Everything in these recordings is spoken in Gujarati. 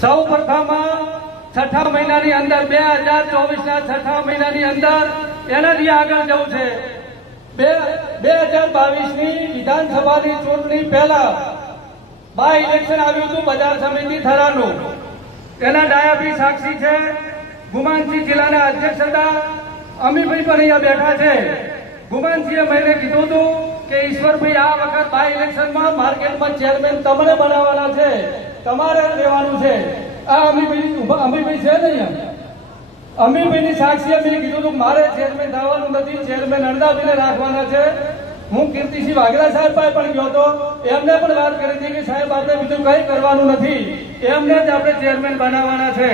સૌ પ્રથમ છઠ્ઠા મહિનાની અંદર, બે હજાર ચોવીસ ના છઠ્ઠા મહિનાની અંદર એનાથી આગળ જવું છે. બે બે હજાર બાવીસની વિધાનસભાની ચૂંટણી પહેલા બાય ઇલેક્શન આવ્યું હતું બજાર સમિતિ થરાનું. એના ડાયાબી સાક્ષી છે. ગુમાનસિંહ જિલ્લાના અધ્યક્ષ હતા. અમીભાઈ પણ અહીંયા બેઠા છે. ગુમાનસિંહે મને કીધું હતું કે ઈશ્વરભાઈ, આ વખત બાય ઇલેક્શનમાં માર્કેટમાં ચેરમેન તમને બનાવવાના છે. તમારે જ લેવાનું છે. આ અમીભાઈ અમીભાઈ છે ને અહીંયા? અમીરભાઈની સાક્ષીએ મેં કીધું હતું, મારે ચેરમેન થવાનું નથી ચેરમેન અણદાભાઈને રાખવાના છે. હું કીર્તિસિંહ વાઘેલા સાહેબ પાસે પણ ગયો હતો. એમને પણ વાત કરી હતી કે, સાહેબ, આપણે બીજું કંઈ કરવાનું નથી. એમને જ આપણે ચેરમેન બનાવવાના છે.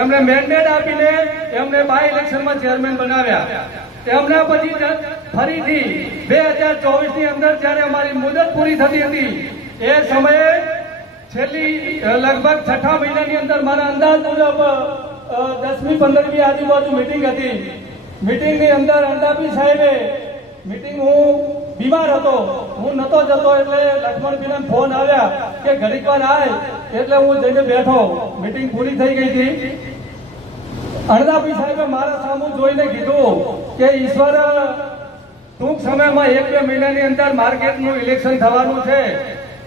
એમને મેન્ડેટ આપીને એમને બાય ઇલેક્શનમાં ચેરમેન બનાવ્યા. એમના પછી ફરીથી બે હજાર ચોવીસની અંદર જ્યારે અમારી મુદત પૂરી થતી હતી, એ સમયે છેલ્લી લગભગ છઠ્ઠા મહિનાની અંદર મારા અંદાજ મુજબ દસમી, પંદરમી આજુબાજુ મિટિંગ હતી. મિટિંગની અંદર અંદાપી સાહેબે મિટિંગ હું બીમાર હતો. હું નતો જતો એટલે લક્ષ્મણભાઈને ફોન આવ્યા કે ઘડીક વાર આય એટલે હું જઈને બેઠો. મિટિંગ પૂરી થઈ ગઈ હતી. અણદાપી સાહેબે મારા સામુ જોઈને કીધું કે ઈશ્વર, ટૂંક સમયમાં એક બે મહિનાની અંદર માર્કેટનું ઇલેક્શન થવાનું છે.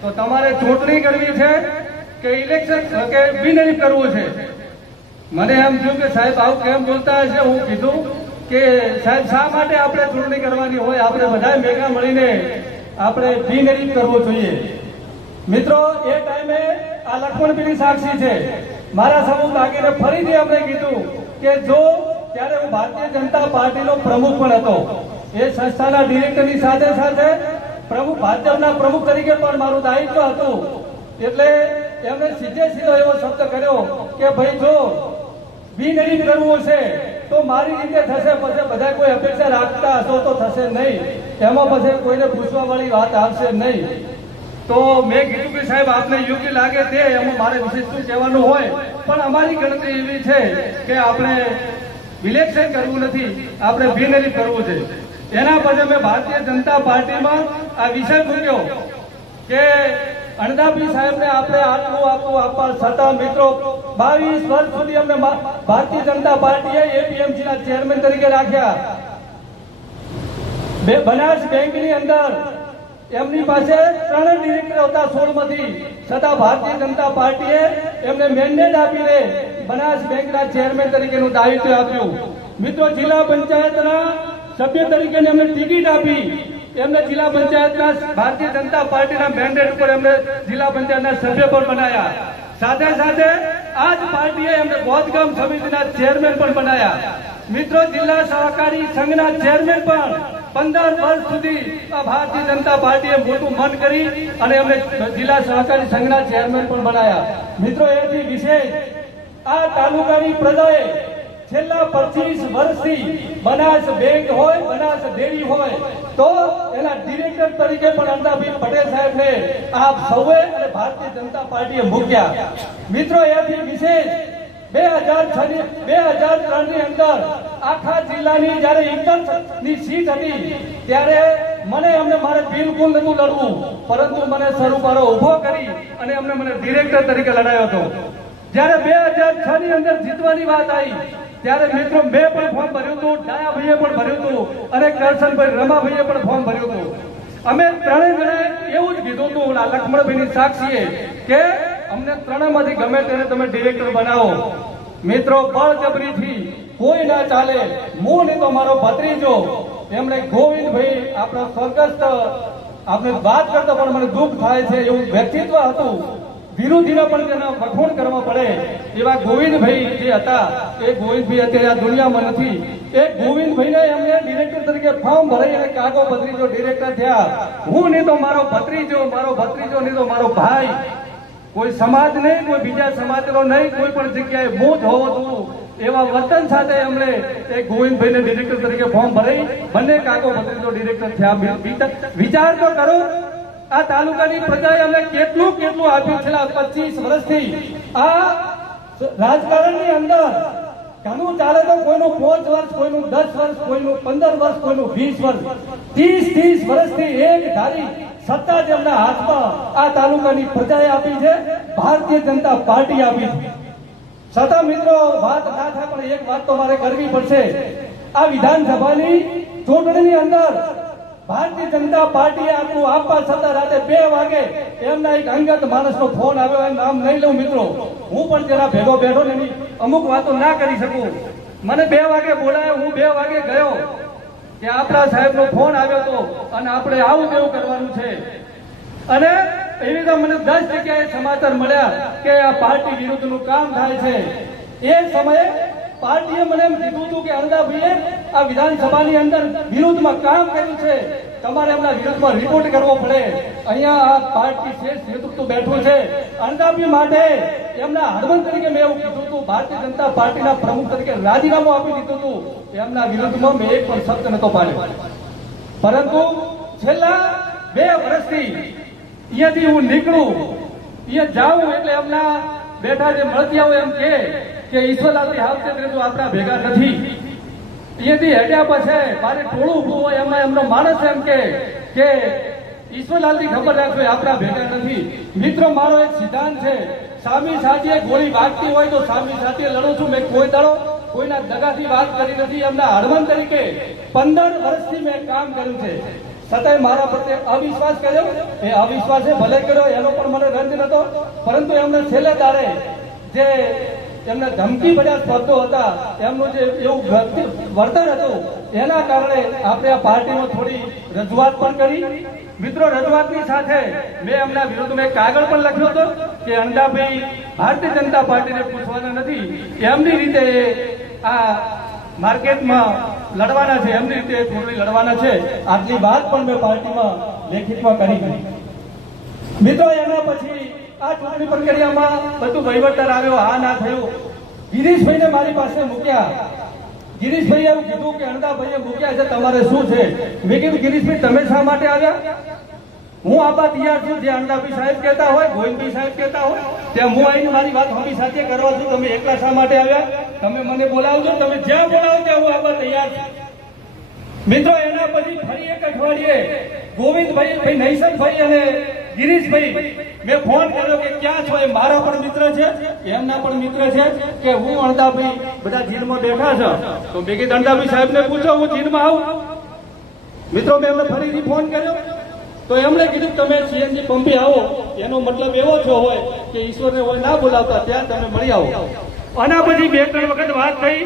તો તમારે ચૂંટણી કરવી છે કે ઇલેક્શન કે બિનહરીફ કરવું છે? મને એમ થયું કે સાહેબ, આવું કેમ બોલતા હશે? હું કીધું કે સાહેબ, શા માટે આપણે ચૂંટણી કરવાની હોય? આપણે બધા ભેગા મળીને આપણે બિનહરીફ કરવું જોઈએ. મિત્રો, એ ટાઈમે આ લક્ષ્મણભાઈની સાક્ષી છે. મારા સમૂહ લાગીને ફરીથી આપણે કીધું કે જો ત્યારે હું ભારતીય જનતા પાર્ટીનો પ્રમુખ પણ હતો. એ સંસ્થાના ડિરેક્ટરની સાથે સાથે પ્રમુખ ભાજપના પ્રમુખ તરીકે પણ મારું દાયિત્વ હતું. એટલે એમણે સીધે સીધો એવો શબ્દ કર્યો કે ભાઈ જો બિનહરીફ કરવું હશે, તો મારી રીતે થશે, પછી બધા કોઈ અપેક્ષા રાખતા હશો તો થશે નહીં. એમાં પછી કોઈને પૂછવા વાળી વાત આવશે નહીં. તો મેં કીધું કે સાહેબ, આપને યોગ્ય લાગે તે, એમાં મારે વિશેષ શું કહેવાનું હોય. પણ અમારી ગણતરી એવી છે કે આપણે ઇલેક્શન કરવું નથી, આપણે બિનહરીફ કરવું છે. એના પછી મેં ભારતીય જનતા પાર્ટીમાં આ વિષય મૂક્યો કે અણદાપી સાહેબને આપણે આટલું આટલું આપવા છતાં મિત્રો બાવીસ વર્ષ સુધી અમને ભારતીય જનતા પાર્ટીએ એપીએમસી ચેરમેન તરીકે રાખ્યા. બનાસ બેંકની અંદર એમની પાસે ત્રણ ડિરેક્ટર હતા સોળમાંથી છતાં ભારતીય જનતા પાર્ટીએ એમને મેન્ડેટ આપીને બનાસ બેંકના ચેરમેન તરીકેનું દાયિત્વ આપ્યું. મિત્રો, જિલ્લા પંચાયતના સભ્ય તરીકે એમને ટિકિટ આપી. એમને જિલ્લા પંચાયતના ભારતીય જનતા પાર્ટીના મેન્ડેટ ઉપર એમને જિલ્લા પંચાયતના સભ્ય પણ બનાયા. સાથે સાથે આ જ પાર્ટીએ એમને બોધગામ સમિતિના ચેરમેન પણ બનાયા. મિત્રો, જિલ્લા સહકારી સંઘના ચેરમેન પણ પંદર વર્ષ સુધી આ ભારતીય જનતા પાર્ટીએ મોટું મન કરી અને એમને જિલ્લા સહકારી સંઘના ચેરમેન પણ બનાયા. મિત્રો, એથી વિશેષ આ તાલુકાની પ્રજાએ છેલ્લા પચીસ વર્ષથી બનાસ બેંક હોય, બનાસ ડેરી હોય, તો એના ડિરેક્ટર તરીકે પણ અન્નાભાઈ પટેલ સાહેબને આપ સૌએ અને ભારતીય જનતા પાર્ટીએ મૂક્યા. મિત્રો, એથી વિશેષ બે હજાર છ ની બે હજાર ત્રણની અંદર આખા જિલ્લાની જયારે ઇન્કમની સીટ હતી, ત્યારે મને એમને મારે બિલકુલ નતું લડવું, પરંતુ મને સ્વરૂપારો ઊભો કરી અને એમને મને ડિરેક્ટર તરીકે લડાયો હતો. જ્યારે બે હજાર છ ની અંદર જીતવાની વાત આવી ત્યારે મિત્રો મેં પણ ફોર્મ ભર્યું હતું, ડાયાભાઈએ પણ ભર્યું હતું, અને કરશનભાઈ રમાભાઈએ પણ ફોર્મ ભર્યું હતું. અમે ત્રણેય જણાએ એવું જ કીધું હતું લક્ષ્મણભાઈની સાક્ષીએ કે અમને ત્રણેયમાંથી ગમે તેને તમે ડિરેક્ટર બનાવો. મિત્રો, બળજબરીથી કોઈ ના ચાલે હું નહીં તો મારો ભત્રીજો. એમણે ગોવિંદભાઈ આપણા સ્વર્ગસ્થ, આપણે વાત કરતા પણ મને દુઃખ થાય છે એવું વ્યક્તિત્વ હતું. વિરોધીને પણ તેના વખોણ કરવા પડે એવા ગોવિંદભાઈ જે હતા, એ ગોવિંદભાઈ અત્યારે આ દુનિયામાં નથી. એ ગોવિંદભાઈને એમને ડિરેક્ટર તરીકે ફોર્મ ભરાઈ અને કાગો ભત્રીજો ડિરેક્ટર થયા. હું નહીં તો મારો ભત્રીજો મારો ભત્રીજો નહીં તો મારો ભાઈ. કોઈ સમાજ નહીં, કોઈ બીજા સમાજનો નહીં, કોઈ પણ જગ્યાએ હું જ હોવો છું એવા વર્તન સાથે એમણે એ ગોવિંદભાઈને ડિરેક્ટર તરીકે ફોર્મ ભરાઈ. બંને કાકો ભત્રીજો ડિરેક્ટર થયા. વિચાર તો કરો. આ તાલુકાની પ્રજાએ અમને કેટલું કેટલું આપ્યું છેલ્લા પચીસ વર્ષથી. આ રાજકારણની અંદર ઘણું ચાલે તો કોઈનું પાંચ વર્ષ, કોઈનું દસ વર્ષ, કોઈનું પંદર વર્ષ, કોઈનું વીસ વર્ષ. ત્રીસ ત્રીસ વર્ષથી એક ધારી સત્તા જેમના હાથમાં આ તાલુકાની પ્રજાએ આપી છે. ભારતીય જનતા પાર્ટી આપી છે. છતાં મિત્રો, વાત ના થાય, પણ એક વાત તો મારે કરવી પડશે. આ વિધાનસભાની ચૂંટણીની અંદર ભારતીય જનતા પાર્ટીએ આટલું આપવા છતાં રાતે બે વાગે એમના એક અંગત માણસનો ફોન આવ્યો એમ નામ નહીં લઉં મિત્રો. હું પણ જરા ભેગો બેઠો ને અમુક વાતો ના કરી શકું. મને બે વાગે બોલાયો, હું બે વાગે ગયો કે આપણા સાહેબનો ફોન આવ્યો હતો અને આપણે આવું તેવું કરવાનું છે. અને એવી રીતે મને દસ જગ્યાએ સમાચાર મળ્યા કે આ પાર્ટી વિરુદ્ધનું કામ થાય છે. એ સમયે પાર્ટીએ મને એમ કીધું હતું કે અણદાભાઈએ આ વિધાનસભાની અંદર વિરુદ્ધમાં કામ કર્યું છે. તમારે એમના વિરુદ્ધમાં રિપોર્ટ કરવો પડે. અહીંયા આ પાર્ટી શ્રેષ્ઠ નેતૃત્વ બેઠું છે. અણદાભી માટે એમના હરબંધ તરીકે મેં એવું કીધું હતું. ભારતીય જનતા પાર્ટીના પ્રમુખ તરીકે રાજીનામું આપી દીધું હતું. એમના વિરુદ્ધમાં મેં એક પણ શબ્દ નતો પાડ્યો. પરંતુ છેલ્લા બે વર્ષથી અહીંયાથી હું નીકળું. અહીંયા જાઉં એટલે એમના બેઠા જે મળતી મળતિયાઓ એમ કે ઈશ્વરલાલથી તો આપણા ભેગા નથી. અહીંયાથી હેડ્યા પછી મારે ટોળું ઊભું હોય, એમાં એમનો માણસ એમ કે કે ઈશ્વરલાલથી ખબર રાખજો એ આપણા ભેગા નથી. મિત્રો, મારો એક સિદ્ધાંત છે. સામી સાથે ગોળી વાગતી હોય તો સામી સાથે લડું છું. મેં કોઈ દાડો કોઈના દગાથી વાત કરી નથી. એમના હળવન તરીકે પંદર વર્ષથી મેં કામ કર્યું છે. છતાંય મારા પ્રત્યે અવિશ્વાસ કર્યો. એ અવિશ્વાસે ભલે કર્યો, એનો પણ મને રંજ નતો પરંતુ એમને છેલ્લે તારે જે એમને ધમકી ભર્યા શબ્દો હતા. એમનું જે એવું વર્તન હતું, એના કારણે આપણે આ પાર્ટીમાં થોડી રજૂઆત પણ કરી. મિત્રો, રજૂઆતની સાથે મેં એમના વિરુદ્ધમાં એક કાગળ પણ લખ્યો હતો કે અંડાભાઈ ભારતીય જનતા પાર્ટીને પૂછવાના નથી. એમની રીતે આ માર્કેટમાં લડવાના છે. એમની રીતે ચૂંટણી લડવાના છે. આટલી વાત પણ મેં પાર્ટીમાં લેખિતમાં કરી મિત્રો, એના પછી આ ચૂંટણી પ્રક્રિયામાં બધું વહીવટદાર આવ્યો, હા, ના થયું. ગિરીશભાઈને મારી પાસે મૂક્યા. ગિરીશભાઈ એવું કીધું કે અણદાભાઈએ મૂક્યા છે, તમારે શું છે? મેં કીધું, ગિરીશભાઈ, તમે શા માટે આવ્યા? હું આપા તૈયાર છું, જે અણદાભાઈ સાહેબ કહેતા હોય, ગોવિંદભાઈ સાહેબ કહેતા હોય, ત્યાં હું આવીને મારી વાત હમી સાથે કરવા છું. તમે એકલા શા માટે આવ્યા? તમે મને બોલાવજો. તમે જ્યાં બોલાવો ત્યાં હું આપવા તૈયાર છું. મિત્રો, એના પછી ફરી એક અઠવાડિયે ગોવિંદભાઈ, ભાઈ નૈસનભાઈ અને ગિરીશભાઈ, મેં ફોન કર્યો કે ક્યાં છો એ મારા પણ મિત્ર છે, એમના પણ મિત્ર છે કે હું અણદાભાઈ બધા જીલમાં બેઠા છે. તો મેં કીધું અણદાભાઈ સાહેબને પૂછો, હું જીલમાં આવું. મિત્રો, મેં એમને ફરીથી ફોન કર્યો. તો એમણે કીધું, તમે સીએનજી પંપે આવો. એનો મતલબ એવો છો હોય કે ઈશ્વરને હોય ના બોલાવતા, ત્યાં તમે મળી આવો. આના પછી બે ત્રણ વખત વાત થઈ.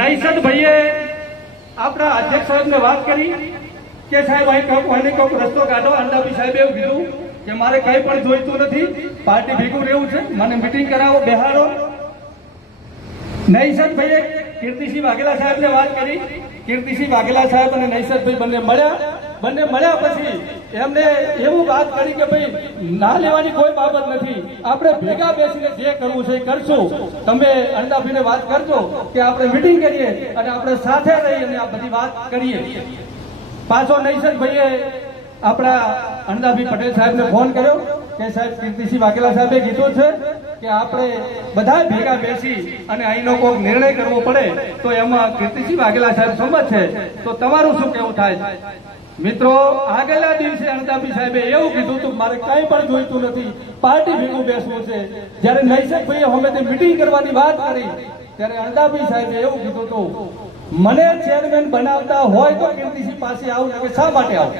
નૈસદ ભાઈએ આપણા અધ્યક્ષ સાહેબને વાત કરી કે સાહેબ, અહીં કંઈક રસ્તો કાઢો. અંડાભી સાહેબે એવું કીધું કે મારે કંઈ પણ જોઈતું નથી. પાર્ટી ભેગું રહેવું છે. મને મિટિંગ કરાવો, બેહાડો. નૈસદભાઈએ કીર્તિસિંહ વાઘેલા સાહેબને વાત કરી. કીર્તિસિંહ વાઘેલા સાહેબ અને નૈસદભાઈ બંને મળ્યા. બંને મળ્યા પછી એમને એવું વાત કરી કે ભાઈ, ના લેવાની કોઈ બાબત નથી. આપણે ભેગા બેસીને જે કરવું છે એ કરશું. તમે અંડાભાઈને વાત કરજો કે આપણે મિટિંગ કરીએ અને આપણે સાથે રહી અને આ બધી વાત કરીએ. પાછો નૈસદભાઈએ આપણા અંડાભાઈ પટેલ સાહેબને ફોન કર્યો કે સાહેબ, કીર્તિસિંહ વાઘેલા સાહેબે કીધું છે કે આપણે બધા ભેગા બેસી અને અહીંનો કોઈ નિર્ણય કરવો પડે, તો એમાં કીર્તિસિંહ વાઘેલા સાહેબ સંમત છે. તો તમારું શું કેવું થાય? મિત્રો, આગલા દિવસે અણદાભી સાહેબે એવું કીધું હતું, મારે કઈ પણ જોઈતું નથી, પાર્ટી ભેગું બેસવું છે. જ્યારે નૈસકભાઈએ અમે તે મિટિંગ કરવાની વાત કરી, ત્યારે અણદાભી સાહેબે એવું કીધું હતું, મને ચેરમેન બનાવતા હોય તો કીર્તિસિંહ પાસે આવું કે શા માટે આવું?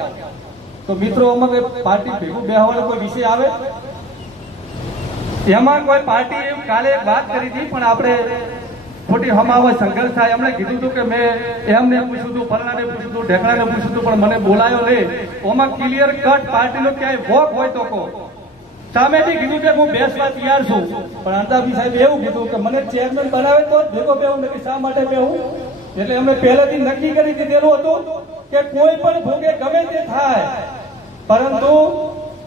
તો મિત્રો અમે કોઈ પાર્ટી ભેગું બેહવાનો કોઈ વિષય આવે? એમાં કોઈ પાર્ટી કાલે વાત કરી હતી, પણ આપણે ખોટી હમાવત, સંઘર્ષ થાય. એમણે કીધું હતું કે મેં એમને પૂછ્યું હતું પરણાને પૂછ્યું હતું, ઢેકણાને પૂછ્યું હતું, પણ મને બોલાયો નહીં. ઓમાં ક્લિયર કટ પાર્ટીનો ક્યાંય વોક હોય તો કહો. સામેથી કીધું કે હું બેસવા તૈયાર છું. પણ અંતાભી સાહેબ એવું કીધું કે મને ચેરમેન બનાવે તો ભેગો બેહું નથી શા માટે બેહું? એટલે અમે પહેલેથી નક્કી કરી દીધેલું હતું કે કોઈ પણ ભોગે ગમે તે થાય. પરંતુ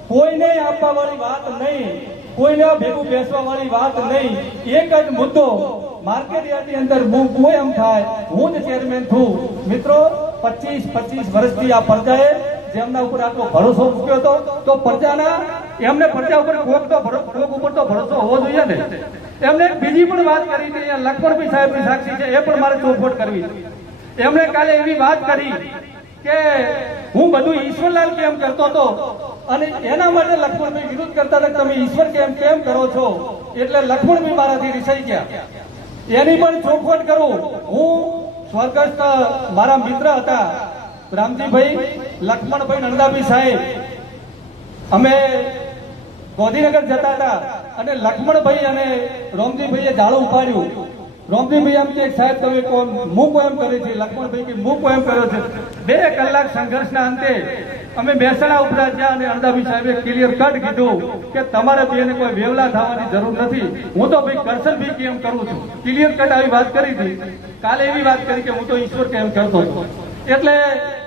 કોઈને આપવા વાળી વાત નહીં. કોઈને ભેગું બેસવા વાળી વાત નહીં. એક જ મુદ્દો માર્કેટ યાર્ડની અંદર કોઈ એમ થાય. હું જ ચેરમેન છું. મિત્રો, પચીસ પચીસ વર્ષથી આ પ્રજાએ જેમના ઉપર આટલો ભરોસો મૂક્યો હતો, તો પ્રજાના એમને પ્રજા ઉપર કોક તો કોક ઉપર તો ભરોસો હોવો જોઈએ ને. એમને બીજી પણ વાત કરી હતી, અહીંયા લખમણભાઈ સાહેબની સાક્ષી છે, એ પણ મારે ચોખવટ કરવી. એમણે કાલે એવી વાત કરી કે હું બધું ઈશ્વરલાલ કેમ કરતો હતો? અને એના માટે લક્ષ્મણભાઈ વિરોધ કરતા હતા તમે ઈશ્વર કેમ કેમ કરો છો? એટલે લક્ષ્મણભાઈ મારાથી રિસાઈ ગયા. એની પણ ચોખવટ કરું. હું સ્વર્ગસ્થ મારા મિત્ર હતા, રામજીભાઈ, લક્ષ્મણભાઈ નંદાભાઈ સાહેબ. અમે ગોધીનગર જતા હતા અને લક્ષ્મણભાઈ અને રોમજીભાઈએ ઝાડું ઉપાડ્યું. રોમજીભાઈ એમ કે, સાહેબ, તમે કોણ? હું કોમ કરે છે? લક્ષ્મણભાઈ કે, હું કોમ કર્યો છે? બે કલાક સંઘર્ષના અંતે અમે મહેસાણા ઉપરાંત ગયા અને અરદાભાઈ સાહેબે ક્લિયર કટ કીધું કે તમારે બેને કોઈ વેવલા થવાની જરૂર નથી. હું તો ભાઈ કરશન ભી કેમ કરું છું. ક્લિયર કટ આવી વાત કરી હતી. કાલે એવી વાત કરી કે હું તો ઈશ્વર કેમ કરતો હતો. એટલે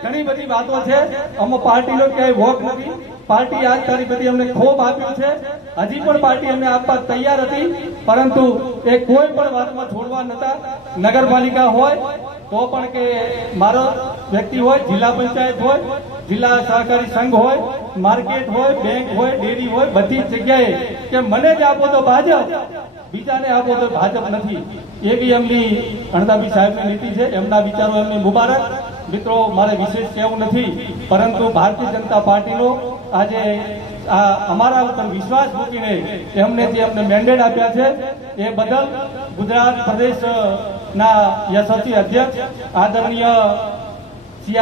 ઘણી બધી વાતો છે. અમો પાર્ટીનો ક્યાંય વોક નથી. પાર્ટી આજ તારી બધી અમને ખૂબ આપ્યું છે. હજી પણ પાર્ટી અમને આપવા તૈયાર હતી. પરંતુ એ કોઈ પણ વાતમાં છોડવા નતા. નગરપાલિકા હોય, તો પણ કે મારો વ્યક્તિ હોય, જિલ્લા પંચાયત હોય, જિલ્લા સહકારી સંઘ હોય, માર્કેટ હોય, બેંક હોય, ડેરી હોય, બધી જગ્યાએ કે મને જ આપો તો ભાજપ. બીજાને આપો તો ભાજપ નથી. એવી એમની અણદાભી સાહેબની નીતિ છે. એમના વિચારો એમને મુબારક. મિત્રો, મારે વિશેષ કહેવું નથી, પરંતુ ભારતીય જનતા પાર્ટીનો આજે આ અમારા ઉપર વિશ્વાસ મૂકીને એમને જે અમને મેન્ડેટ આપ્યા છે, એ બદલ ગુજરાત પ્રદેશ ના યશસ્વી અધ્યક્ષ, આદરણીય સી